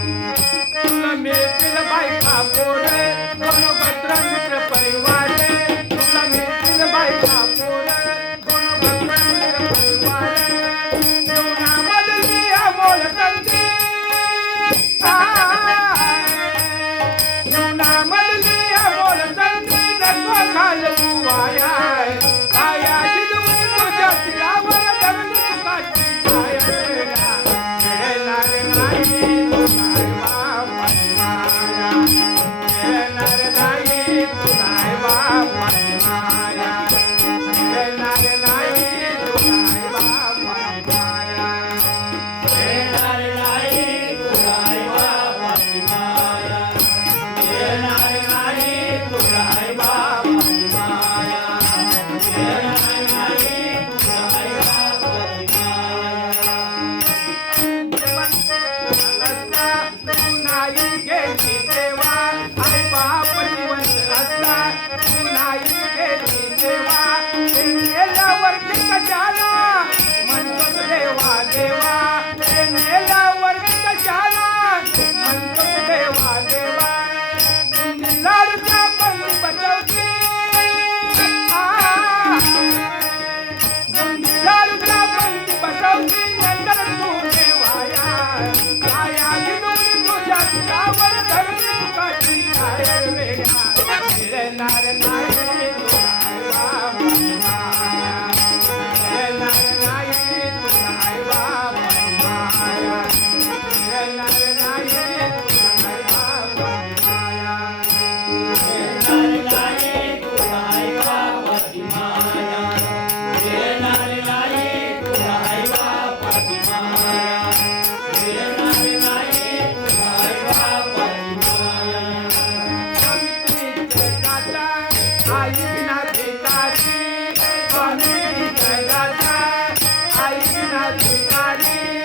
माया. तुला मिळतील बायका Maria.